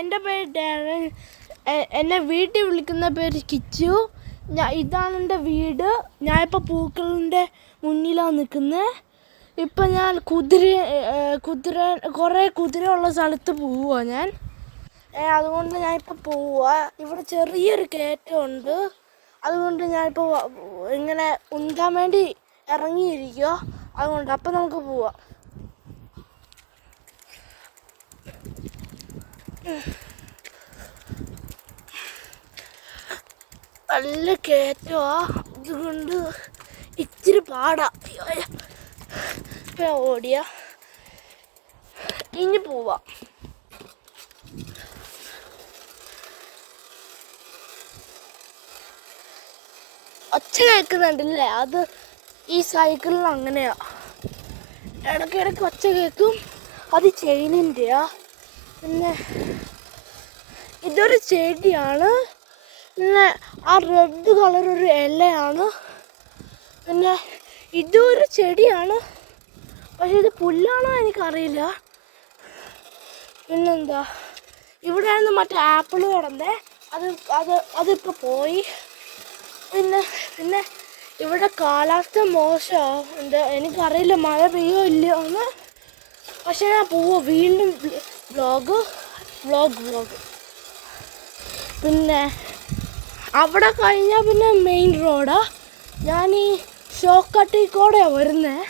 എൻ്റെ പേര് ഡാരൻ. എന്നെ വീട്ടിൽ വിളിക്കുന്ന പേര് കിച്ചു. ഇതാണ് എൻ്റെ വീട്. ഞാനിപ്പോൾ പൂക്കളിൻ്റെ മുന്നിലാണ് നിൽക്കുന്നത്. ഇപ്പം ഞാൻ കുറേ കുതിരയുള്ള സ്ഥലത്ത് പോവുക ഞാൻ. അതുകൊണ്ട് ഞാനിപ്പോൾ പോവുക. ഇവിടെ ചെറിയൊരു കയറ്റമുണ്ട്. അതുകൊണ്ട് ഞാനിപ്പോൾ ഇങ്ങനെ ഉന്താൻ വേണ്ടി ഇറങ്ങിയിരിക്കുക. അതുകൊണ്ട് അപ്പം നമുക്ക് പോവാം. നല്ല കയറ്റമാ, അതുകൊണ്ട് ഇച്ചിരി പാടാ. ഓടിയ ഇനി പോവാം. ഒച്ച കേൾക്കുന്നുണ്ടല്ലേ? അത് ഈ സൈക്കിളിൽ അങ്ങനെയാ. ഇടയ്ക്കിടയ്ക്ക് ഒച്ച കേൾക്കും. അത് ചെയിനിൻ്റെയാ. പിന്നെ ഇതൊരു ചെടിയാണ്. പിന്നെ ആ റെഡ് കളർ ഒരു ഇലയാണ്. പിന്നെ ഇതൊരു ചെടിയാണ്, പക്ഷെ ഇത് പുല്ലാണോ എനിക്കറിയില്ല. പിന്നെന്താ, ഇവിടെയായിരുന്നു മറ്റേ ആപ്പിൾ കിടന്നേ. അതിപ്പോൾ പോയി. പിന്നെ ഇവിടെ കാലാവസ്ഥ മോശമാണ്. എനിക്കറിയില്ല മഴ പെയ്യോ ഇല്ലയോ എന്ന്. പക്ഷെ ഞാൻ പോവുക വീണ്ടും വ്ളോഗ്. പിന്നെ അവിടെ കഴിഞ്ഞാൽ പിന്നെ മെയിൻ റോഡാ. ഞാൻ ഈ ഷോർട്ട് കട്ടിൽ കൂടെയാണ് വരുന്നത്.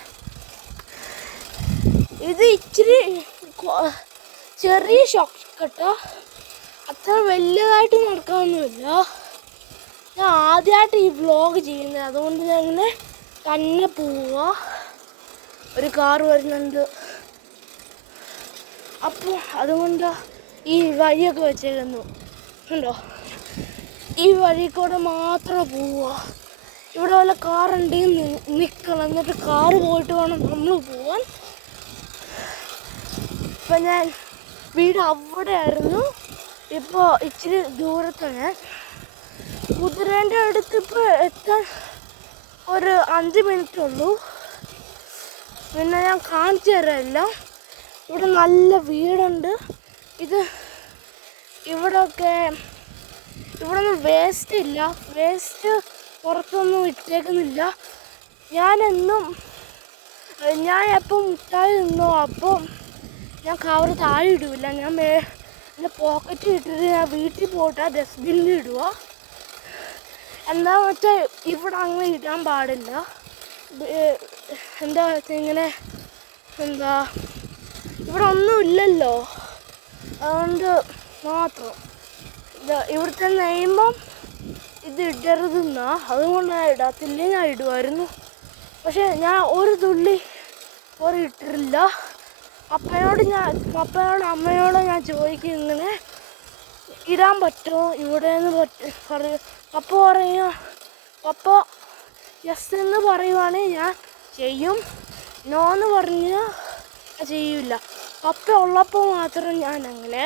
ഇത് ഇച്ചിരി ചെറിയ ഷോർട്ട് കട്ടാ, അത്ര വലിയതായിട്ട് നടക്കാനൊന്നുമില്ല. ഞാൻ ആദ്യമായിട്ട് ഈ വ്ളോഗ് ചെയ്യുന്നത്, അതുകൊണ്ട് ഞാൻ ഇങ്ങനെ തന്നെ പോവുക. ഒരു കാർ വരുന്നുണ്ട്. അപ്പോൾ അതുകൊണ്ട് ഈ വഴിയൊക്കെ വെച്ചേക്കുന്നു ഉണ്ടോ. ഈ വഴി കൂടെ മാത്രം പോവുക. ഇവിടെ വല്ല കാറുണ്ടെങ്കിൽ നിൽക്കണം, എന്നിട്ട് കാറ് പോയിട്ട് വേണം നമ്മൾ പോവാൻ. ഇപ്പം ഞാൻ വീട് അവിടെ ആയിരുന്നു, ഇപ്പോൾ ഇച്ചിരി ദൂരത്താണ്. കുതിരേൻ്റെ അടുത്ത് ഇപ്പോൾ എത്താൻ ഒരു 5 മിനിറ്റ് ഉള്ളൂ. പിന്നെ ഞാൻ കാണിച്ചു തരാമില്ല. ഇവിടെ നല്ല വീടുണ്ട്. ഇവിടെ ഒന്നും വേസ്റ്റ് ഇല്ല. വേസ്റ്റ് പുറത്തൊന്നും ഇട്ടേക്കുന്നില്ല. ഞാൻ എപ്പം മുട്ടായി തിന്നോ അപ്പം ഞാൻ കവർ താഴെ ഇടില്ല. ഞാൻ എൻ്റെ പോക്കറ്റിൽ ഇട്ടിട്ട് ഞാൻ വീട്ടിൽ പോയിട്ട് ഡസ്റ്റ്ബിന്നിൽ ഇടുക. എന്താണെന്ന് വെച്ചാൽ ഇവിടെ അങ്ങനെ ഇടാൻ പാടില്ല. എന്താ വെച്ചാൽ ഇങ്ങനെ ഇവിടെ ഒന്നും ഇല്ലല്ലോ, അതുകൊണ്ട് മാത്രം. ഇവിടുത്തെ നിയമം ഇത് ഇടരുതെന്നാ, അതുകൊണ്ട് ഞാൻ ഇടാത്തില്ലേ. ഞാൻ ഇടുമായിരുന്നു, പക്ഷെ ഞാൻ ഒരു തുള്ളി പോലും ഇട്ടിട്ടില്ല. പപ്പയോടും അമ്മയോടും ഞാൻ ചോദിക്കും ഇങ്ങനെ ഇടാൻ പറ്റുമോ ഇവിടെ എന്ന് പറയും. പപ്പ യെസ് എന്ന് പറയുവാണെങ്കിൽ ഞാൻ ചെയ്യും, നോ എന്ന് പറഞ്ഞാൽ ചെയ്യില്ല. പപ്പ ഉള്ളപ്പോൾ മാത്രം ഞാൻ അങ്ങനെ,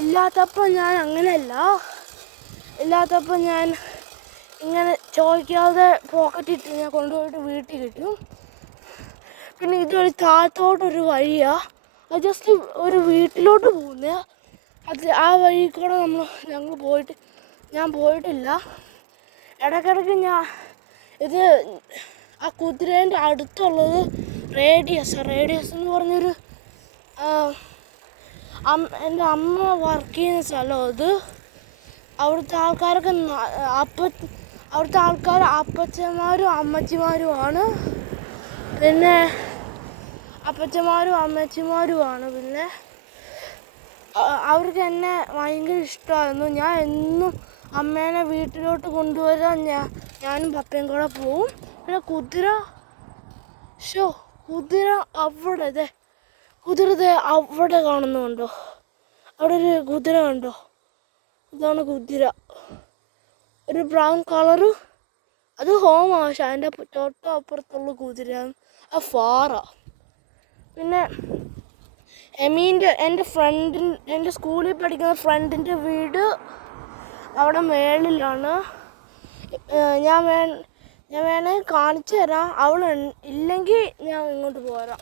ഇല്ലാത്തപ്പോൾ ഞാൻ അങ്ങനെയല്ല. ഇല്ലാത്തപ്പോൾ ഞാൻ ഇങ്ങനെ ചോദിക്കാതെ പോക്കറ്റിട്ട് ഞാൻ കൊണ്ടുപോയിട്ട് വീട്ടിൽ കിട്ടും. പിന്നെ ഇതൊരു താഴത്തോട്ടൊരു വഴിയാണ്. അത് ജസ്റ്റ് ഒരു വീട്ടിലോട്ട് പോകുന്നത്. ആ വഴി കൂടെ ഞാൻ പോയിട്ടില്ല. ഇടയ്ക്കിടയ്ക്ക് ആ കുതിരേൻ്റെ അടുത്തുള്ളത് റേഡിയസ് എന്ന് പറഞ്ഞൊരു എൻ്റെ അമ്മ വർക്ക് ചെയ്യുന്ന സ്ഥലം. അവിടുത്തെ ആൾക്കാരൊക്കെ അവിടുത്തെ ആൾക്കാർ അപ്പച്ചന്മാരും അമ്മച്ചിമാരുമാണ്. പിന്നെ പിന്നെ അവർക്ക് എന്നെ ഭയങ്കര ഇഷ്ടമായിരുന്നു. ഞാൻ എന്നും അമ്മേനെ വീട്ടിലോട്ട് കൊണ്ടുവരാൻ ഞാനും പപ്പയും കൂടെ പോവും. പിന്നെ കുതിര അവിടെ കാണുന്നുണ്ടോ? അവിടെ ഒരു കുതിര കണ്ടോ? ഇതാണ് കുതിര, ഒരു ബ്രൗൺ കളറ്. അത് ഹോമാശ. അതിൻ്റെ തൊട്ടപ്പുറത്തുള്ള കുതിര ആ ഫാറ. പിന്നെ എൻ്റെ സ്കൂളിൽ പഠിക്കുന്ന ഫ്രണ്ടിൻ്റെ വീട് അവിടെ മേളിലാണ്. ഞാൻ വേണമെങ്കിൽ കാണിച്ചു തരാം. അവൾ ഇല്ലെങ്കിൽ ഞാൻ ഇങ്ങോട്ട് പോരാം.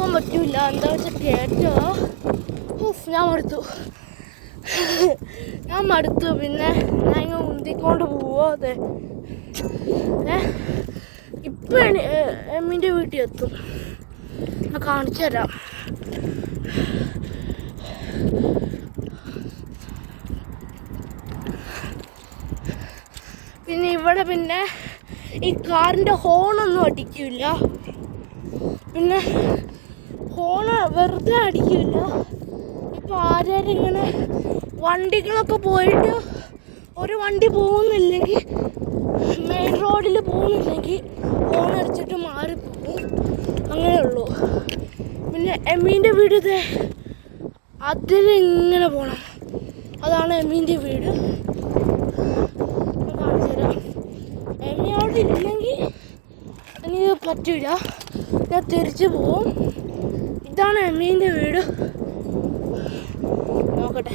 പോകാൻ പറ്റൂല. എന്താ വെച്ചാൽ കയറ്റോ. ഞാൻ മടുത്തു. പിന്നെ ഞാൻ ഇങ്ങനെ ഉന്തിക്കൊണ്ട് പോവോ. അതെ ഇപ്പം എമ്മിൻ്റെ വീട്ടിൽ എത്തും. ഞാൻ കാണിച്ചു തരാം. പിന്നെ ഇവിടെ പിന്നെ ഈ കാറിൻ്റെ ഹോണൊന്നും അടിക്കില്ല. പിന്നെ ഹോണ് വെറുതെ അടിക്കില്ല. ഇപ്പോൾ ആരും ഇങ്ങനെ വണ്ടികളൊക്കെ പോയിട്ട് ഒരു വണ്ടി പോകുന്നില്ലെങ്കിൽ, മെയിൻ റോഡിൽ പോകുന്നില്ലെങ്കിൽ ഹോൺ അടിച്ചിട്ട് മാറിപ്പോകും. അങ്ങനെയുള്ളൂ. പിന്നെ എമ്മീൻ്റെ വീട് അതിലിങ്ങനെ പോകണം. അതാണ് എമ്മീൻ്റെ വീട്. കാണിച്ചു തരാം. എമ്മി അവിടെ ഇല്ലെങ്കിൽ എനിക്ക് പറ്റില്ല. ഞാൻ തിരിച്ചു പോവും. ഇതാണ് എമ്മീൻ്റെ വീട്. നോക്കട്ടെ.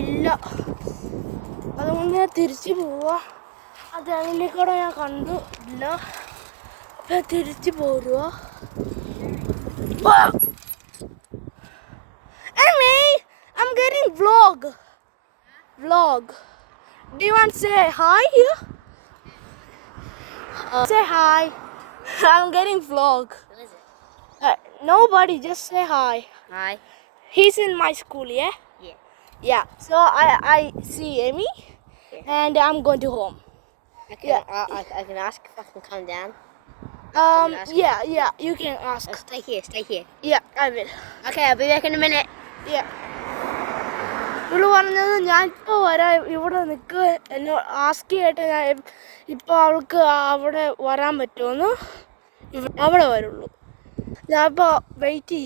ഇല്ല, അതുകൊണ്ട് ഞാൻ തിരിച്ചു പോവാ. അത് അതിലേക്കൂടെ ഞാൻ കണ്ടു ഇല്ല. അപ്പം തിരിച്ചു പോരുക. I'm getting vlog. Do you want to say hi here? Say hi. I'm getting vlog. Who is it? Nobody, just say hi. Hi. He's in my school, yeah? Yeah. Yeah. So I see Amy, and I'm going to home. I can ask if I can come down. Yeah, you can ask. Stay here. Yeah, I will. Okay, I'll be back in a minute. Yeah. ഇവള് പറഞ്ഞത് ഞാൻ ഇപ്പോൾ വരാം, ഇവിടെ നിൽക്കുക എന്നോട് ask ചെയ്തിട്ട് ഞാൻ ഇപ്പോൾ അവൾക്ക് അവിടെ വരാൻ പറ്റുമെന്ന്. അവിടെ വരുള്ളൂ. ഞാനിപ്പോൾ വെയിറ്റ്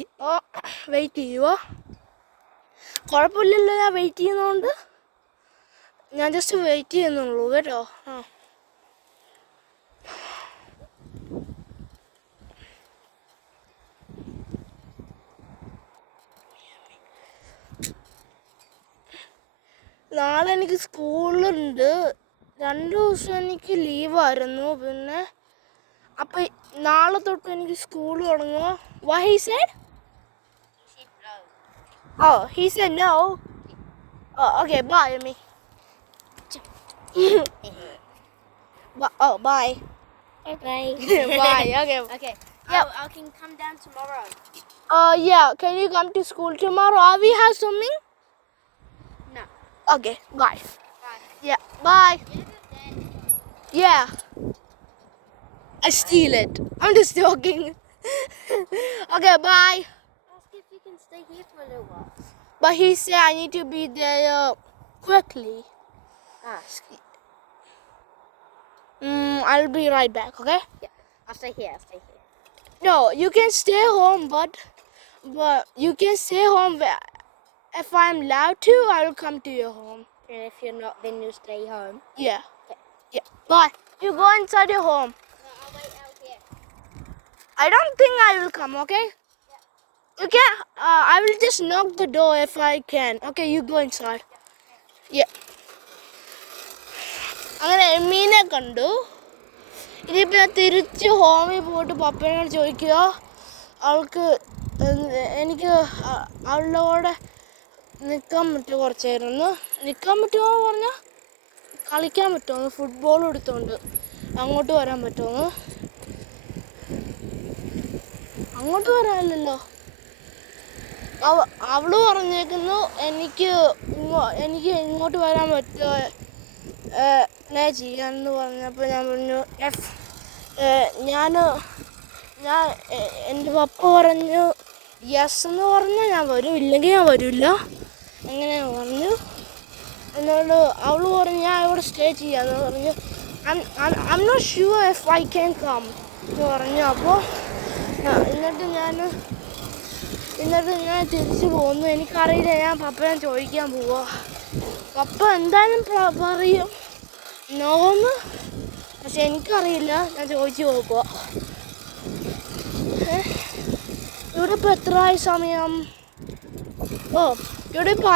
ചെയ്യുക. കുഴപ്പമില്ലല്ലോ, ഞാൻ വെയിറ്റ് ചെയ്യുന്നതുകൊണ്ട് ഞാൻ ജസ്റ്റ് വെയിറ്റ് ചെയ്യുന്നുള്ളൂ കേട്ടോ. നാളെ എനിക്ക് സ്കൂളുണ്ട്. 2 ദിവസം എനിക്ക് ലീവായിരുന്നു. പിന്നെ അപ്പം നാളെ തൊട്ട് എനിക്ക് school തുടങ്ങുമോ? What he said? Oh, he said no. Oh, okay, bye, Amy. Bye. Okay. Bye, okay. Okay. Yep. I can come down tomorrow. Yeah, can you come to school tomorrow? We have swimming? No. Okay, bye. Bye. Yeah, bye. Yeah. I steal it. I'm just joking. Okay, bye. Ask if you can stay here for a little while. But he said I need to be there quickly. Ask. I'll be right back, okay? Yeah. I'll stay here. No, you can stay home, but you can stay home. If I'm allowed to, I will come to your home. And if you're not, then you'll stay home. Yeah. Yeah. Bye. You go inside your home. No, I'll wait out here. I don't think I will come, okay? Yeah. You can. I will just knock the door if I can. Okay, you go inside. Yeah. അങ്ങനെ എമ്മീനെ കണ്ടു. ഇനിയിപ്പോൾ ഞാൻ തിരിച്ച് ഹോമിൽ പോയിട്ട് പപ്പേനോട് ചോദിക്കുക. എനിക്ക് അവളുടെ കൂടെ നിൽക്കാൻ പറ്റുമോ കുറച്ച് നേരം? നിൽക്കാൻ പറ്റുമോ പറഞ്ഞാൽ കളിക്കാൻ പറ്റുമോ? ഫുട്ബോൾ എടുത്തോണ്ട് അങ്ങോട്ട് വരാൻ പറ്റുമോ? അങ്ങോട്ട് വരാനില്ലല്ലോ. അവള് പറഞ്ഞേക്കുന്നു എനിക്ക് ഇങ്ങോട്ട് വരാൻ പറ്റുമോ ചെയ്യാന്ന് പറഞ്ഞപ്പോൾ ഞാൻ പറഞ്ഞു ഞാൻ എൻ്റെ പപ്പ പറഞ്ഞു യെസ് എന്ന് പറഞ്ഞാൽ ഞാൻ വരും, ഇല്ലെങ്കിൽ ഞാൻ വരില്ല. അങ്ങനെ പറഞ്ഞു. എന്നോട് അവൾ പറഞ്ഞു ഞാൻ ഇവിടെ സ്റ്റേ ചെയ്യാന്ന് പറഞ്ഞു. I'm not sure if I can come എന്ന് പറഞ്ഞു. അപ്പോൾ എന്നിട്ട് ഞാൻ തിരിച്ചു പോന്നു. എനിക്കറിയില്ല, ഞാൻ പപ്പയെ ചോദിക്കാൻ പോവാ. പപ്പ എന്തായാലും പറയും നോന്ന്, പക്ഷെ എനിക്കറിയില്ല. ഞാൻ ചോദിച്ചു നോക്കുക. ഇവിടെ ഇപ്പോൾ എത്രയായി സമയം? ഓ ഇവിടെ ഇപ്പോൾ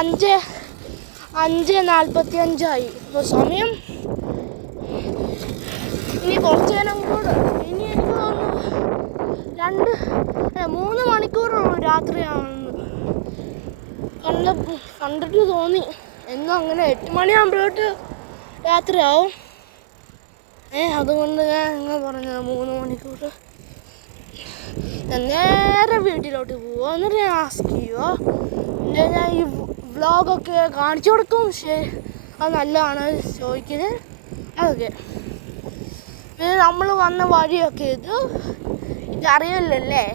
5:45 ഇപ്പോൾ സമയം. ഇനി കുറച്ച് നേരം കൂടെ, ഇനി എനിക്ക് തോന്നുന്നു 3 മണിക്കൂറുള്ളൂ രാത്രിയാണെന്ന് കണ്ടിട്ട് തോന്നി. എന്നും അങ്ങനെ 8 മണിയാകുമ്പോഴോട്ട് രാത്രിയാവും. അതുകൊണ്ട് ഞാൻ എങ്ങനെ പറഞ്ഞത് 3 മണിക്കൂർ. ഞാൻ നേരെ വീട്ടിലോട്ട് പോവുക. എന്നിട്ട് ഞാൻ ആസ്ക് ചെയ്യുക, ഞാൻ ഈ വ്ളോഗൊക്കെ കാണിച്ചു കൊടുക്കും. ശരി, അത് നല്ലതാണ് ചോദിക്കുന്നത്. അതൊക്കെ പിന്നെ നമ്മൾ വന്ന വഴിയൊക്കെ ഇതറിയില്ലല്ലേ?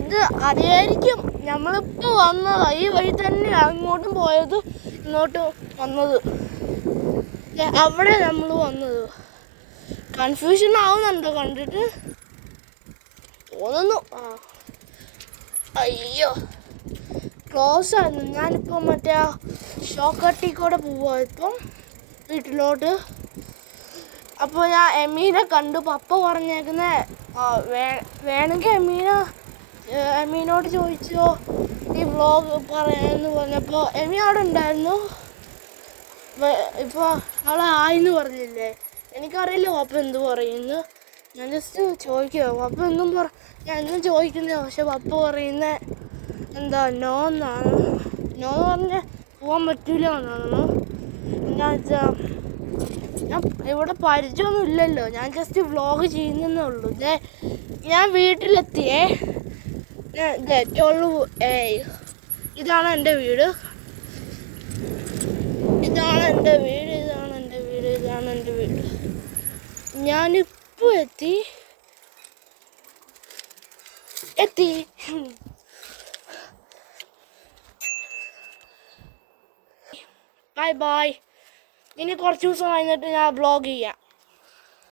ഇത് അറിയായിരിക്കും. നമ്മളിപ്പോൾ വന്നത് ഈ വഴി തന്നെ അങ്ങോട്ടും പോയത്, ഇങ്ങോട്ട് വന്നത്. അവിടെ നമ്മൾ വന്നത്. കൺഫ്യൂഷൻ ആവുന്നുണ്ടോ കണ്ടിട്ട്? തോന്നുന്നു. അയ്യോ, ക്ലോസ് ആയിരുന്നു. ഞാനിപ്പോൾ മറ്റേ ഷോർട്ട് കട്ടിൽ കൂടെ പോവാ ഇപ്പം വീട്ടിലോട്ട്. അപ്പോൾ ഞാൻ എമീനെ കണ്ടു. പപ്പ പറഞ്ഞേക്കുന്നത് വേണമെങ്കിൽ എമീനോട് ചോദിച്ചോ ഈ വ്ളോഗ് പറയാമെന്ന് പറഞ്ഞപ്പോൾ എമി അവിടെ ഉണ്ടായിരുന്നു. ഇപ്പോൾ അവളെ ആയിന്ന് പറഞ്ഞില്ലേ? എനിക്കറിയില്ല പപ്പ എന്ത് പറയുന്നു. ഞാൻ ജസ്റ്റ് ചോദിക്കുക. പപ്പ ഞാൻ എന്നും ചോദിക്കുന്നത്, പക്ഷെ പപ്പ പറയുന്നത് എന്താ നോ എന്നാണ്. നോ എന്ന് പറഞ്ഞാൽ പോകാൻ പറ്റില്ല എന്നാണ്. എന്താ വെച്ചാൽ ഞാൻ ഇവിടെ പരിചയമൊന്നും ഇല്ലല്ലോ, ഞാൻ ജസ്റ്റ് വ്ളോഗ് ചെയ്യുന്നതേ ഉള്ളൂ. ഞാൻ വീട്ടിലെത്തിയേ. ഇതാണ് എൻ്റെ വീട്. ഞാനിപ്പോൾ എത്തി. ബൈ. ഇനി കുറച്ച് ദിവസം കഴിഞ്ഞിട്ട് ഞാൻ വ്ളോഗ് ചെയ്യാം.